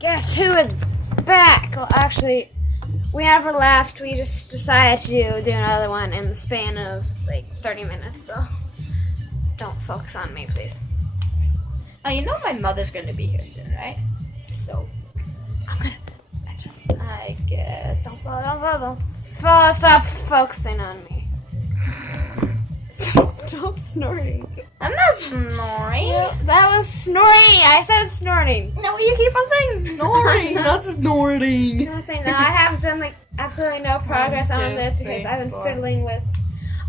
Guess who is back? Well, actually, we never left. We just decided to do another one in the span of like 30 minutes, so don't focus on me, please. Oh, you know my mother's going to be here soon, right? So, I'm gonna I guess. don't stop focusing on me. Stop snorting. I'm not snoring. That was snorting. I said snorting. No, you keep on saying snoring, not snorting. I'm saying that I have done like absolutely no progress on this because I've been fiddling with.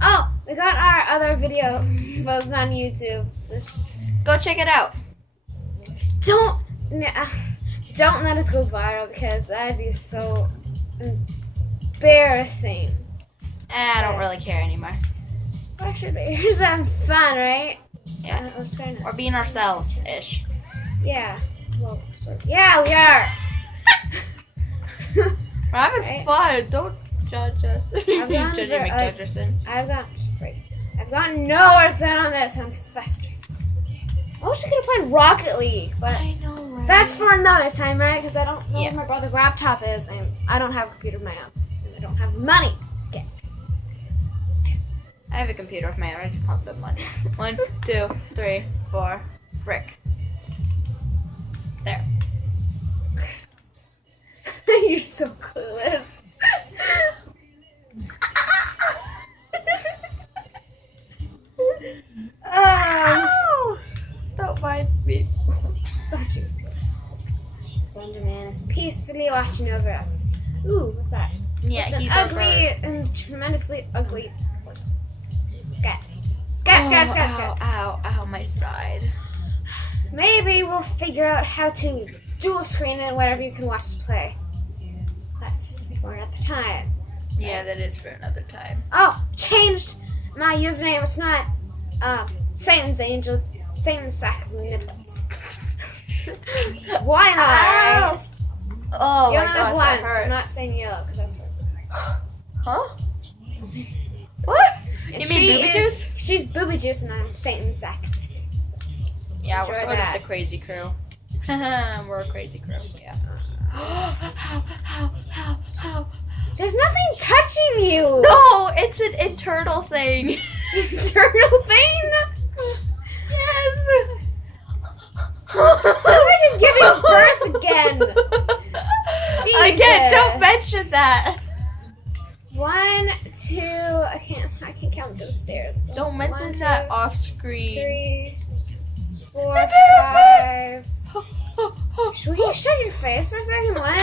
Oh, we got our other video posted on YouTube. Just Go check it out. don't let us go viral because that'd be so embarrassing. I don't really care anymore. Why should we? You're just having fun, right? Yeah. We're We're being ourselves-ish. Yeah. Well, sort of. Yeah, we are. We're having Right. fun. Don't judge us. I've gone Judging for- McJudgerson. I've gotten no work done on this. I'm frustrated. I wish we could have played Rocket League, but I know, right? that's for another time, right? Because I don't know Yeah. where my brother's laptop is, and I don't have a computer of my own, and I don't have money to get. I have a computer of my own. I just pump the money. 1, 2, 3, 4. Frick. There. You're so clueless. Ow! Don't mind me. Slenderman is peacefully watching over us. Ooh, what's that? Yeah, It's an he's ugly and tremendously ugly horse. Scat. Scat. Ow, my side. Maybe we'll figure out how to dual screen it whenever you can watch us play. That's for another time. Yeah, that is for another time. Oh, changed my username. It's not Satan's Angel. It's Satan's Sack of Nipples. Why not? Ow! Oh You my only live gosh, that once. hurts. I'm not saying yellow because that's right. Huh? What? And You mean she booby is- juice? She's booby juice and I'm Satan's Sack. Yeah, we're Enjoy sort that. of the crazy crew. We're a crazy crew, yeah. How? There's nothing touching you. No, it's an internal thing. Turtle thing. Yes. Sounds like you're giving birth again. Again, don't Jesus. mention that. 1, 2. I can't count the stairs. Don't mention 1, 2, that off screen. 3, 4, The bear's 5. Should we shut your face for a second? 1,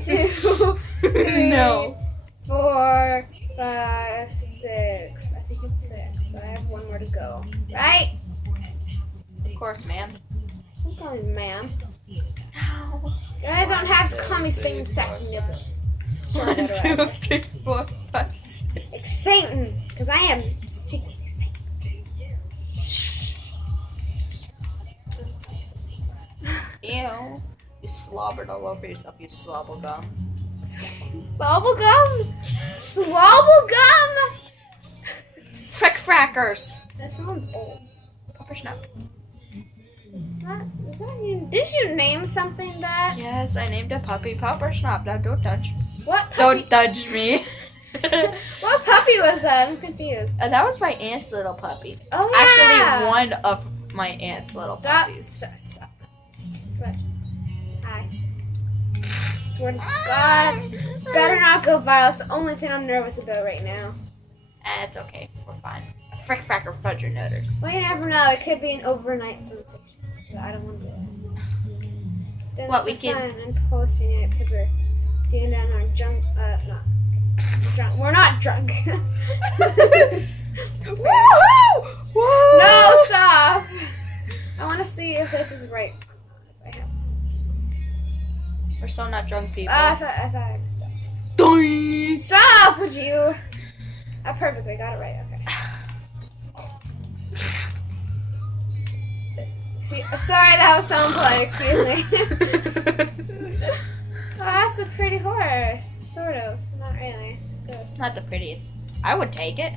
2, 3, No. 4, 5, 6. I think it's 6. So I have one more to go. Right? Of course, ma'am. Don't call me ma'am. No. You guys don't have to call me 1, 2, 3, Satan Sack 4, Nipples. 1, 2, 3, 4, 5, 6. It's Satan, because I am secretly Satan. Ew. You slobbered all over yourself, you slobble gum. Slobblegum? Slobblegum? Frick frackers. That sounds old. Pupper snap. Did you name something that? Yes, I named a puppy Pupper Snap. Now don't touch. What puppy? Don't touch me. What puppy was that? I'm confused. That was my aunt's little puppy. Oh yeah. Actually, one of my aunt's little puppies. Stop. Hi. Swear to God, better not go viral. It's the only thing I'm nervous about right now. It's okay. We're fine. A frick fracker fudger noters. Well, you never know. It could be an overnight sensation. But I don't want to do it. Instead What, of we can- fun and posting it because we're doing down our drunk. Not drunk. We're not drunk. Woohoo! Woo! No, stop. I want to see if this is right. If I have this. We're so not drunk people. I thought I messed up. Doink! Stop, would you? I perfectly got it right. Okay. Sorry, that was so unpolite. Excuse me. Oh, that's a pretty horse. Sort of. Not really. Goes. Not the prettiest. I would take it.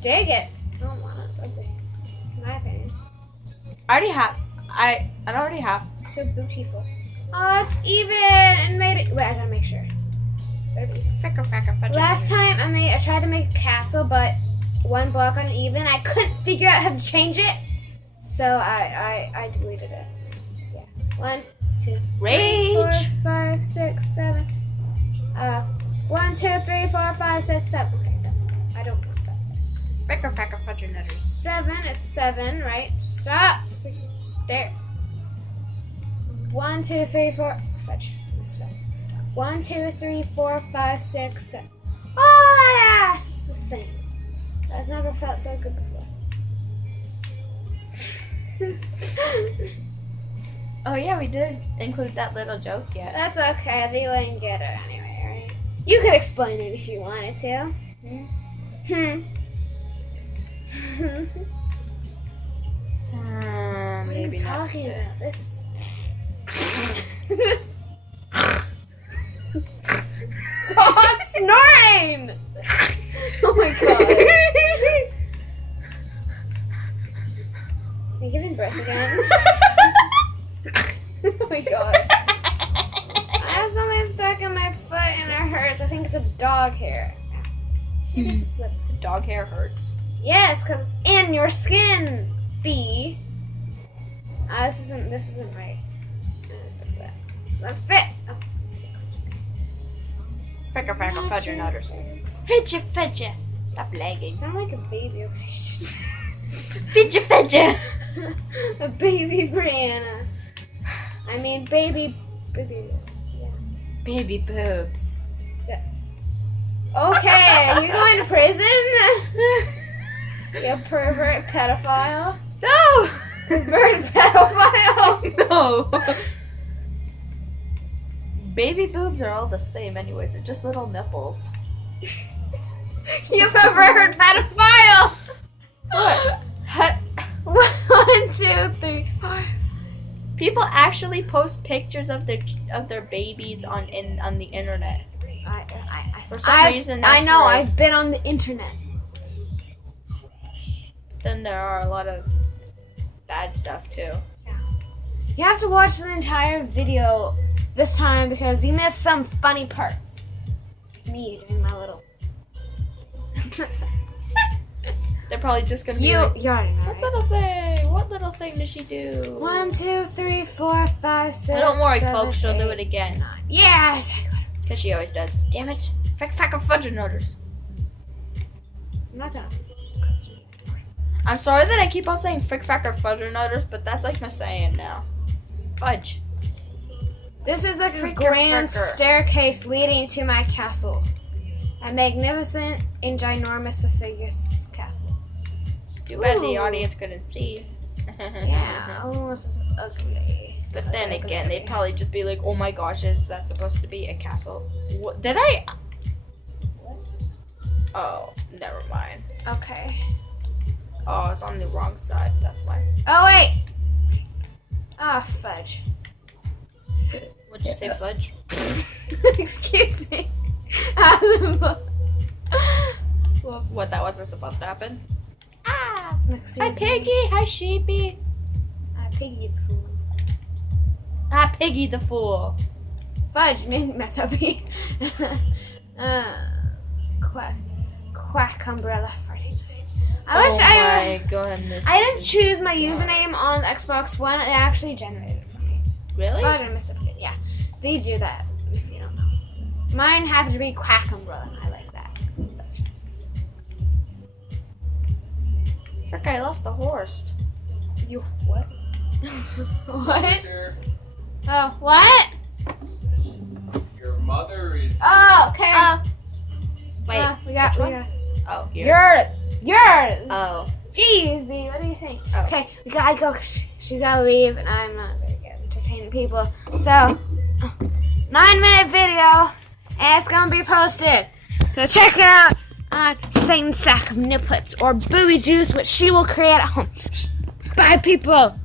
Dig it. I don't want it. It's ugly. In my opinion. I already have. I already have. So beautiful. Oh, it's even and made it. Wait, I gotta make sure. Last time I tried to make a castle, but one block uneven. I couldn't figure out how to change it, so I deleted it. Yeah. 1, 2, 3, 4, 5, 6, 7. 1, 2, 3, 4, 5, 6, 7. Okay, 7. I don't want that. 7. It's 7, right? Stop. Stairs. 1, 2, 3, 4. Fudge. 1, 2, 3, 4, 5, 6, 7. Oh, yes! It's the same. I've never felt so good before. Oh yeah, we did include that little joke yet. That's okay. They wouldn't get it anyway, right? You could explain it if you wanted to. What are you talking about? This. Stop snoring! Oh my god. Are you giving birth again? Oh my god. I have something stuck in my foot and it hurts. I think it's a dog hair. Dog hair hurts. Yes, because it's in your skin, B. This isn't right. Let's fit. Oh. Fricka, fudge your nutters. Fidget. Stop lagging. Sound like a baby. Fidget. A baby Brianna. I mean, baby. Yeah. Baby boobs. Yeah. Okay, you going to prison? You pervert pedophile. No. Pervert pedophile. No. Baby boobs are all the same anyways. They're just little nipples. You pervert pedophile. What? 1, 2, 3, 4. People actually post pictures of their babies on the internet. For some reason, I that's know. where- I've been on the internet. Then there are a lot of bad stuff too. You have to watch the entire video this time because you missed some funny parts. Me doing my little. They're probably just gonna be You like, already know. what Right? little thing? What little thing did she do? 1, 2, 3, 4, 5, 6. But don't worry, 7, folks. She'll do 8, it again. 9. Yes. Because she always does. Damn it. Frick, fudge your nutters. I'm not gonna. I'm sorry that I keep on saying frick, fudge your nutters, but that's like my saying now. Fudge. This is the Fricker, grand fricker. staircase leading to my castle. A magnificent and ginormous figures castle. Too bad the Ooh. audience couldn't see. Yeah. Oh, this is ugly. But then Ugly. again, they'd probably just be like, oh my gosh, is that supposed to be a castle? What, did I? Oh, never mind. Okay. Oh, it's on the wrong side. That's why. Oh wait. Ah, fudge. What'd you say, fudge? Excuse me. What, that wasn't supposed to happen? Ah. Hi, Piggy. Hi, Sheepy. Hi, Piggy the fool. Hi, Piggy the fool. Fudge, you made me mess up. Quack umbrella farting. I wish my goodness. I didn't choose my username on Xbox One. It actually generated it for me. Really? Fudge, I messed up again. Yeah, they do that. If you don't know, mine happened to be Quack umbrella. And I like that. Frick, I lost the horse. You what? What? Oh, what? Your mother is. Oh, okay. Wait, we got. which one? Oh, yours. Yours. Oh. Jeez, B, what do you think? Oh. Okay, we gotta go. She's gotta leave, and I'm not very good at entertaining people. So, 9-minute video, and it's gonna be posted. So check it out on Satan's Sack of Niplets or Booby Juice, which she will create at home. Bye, people.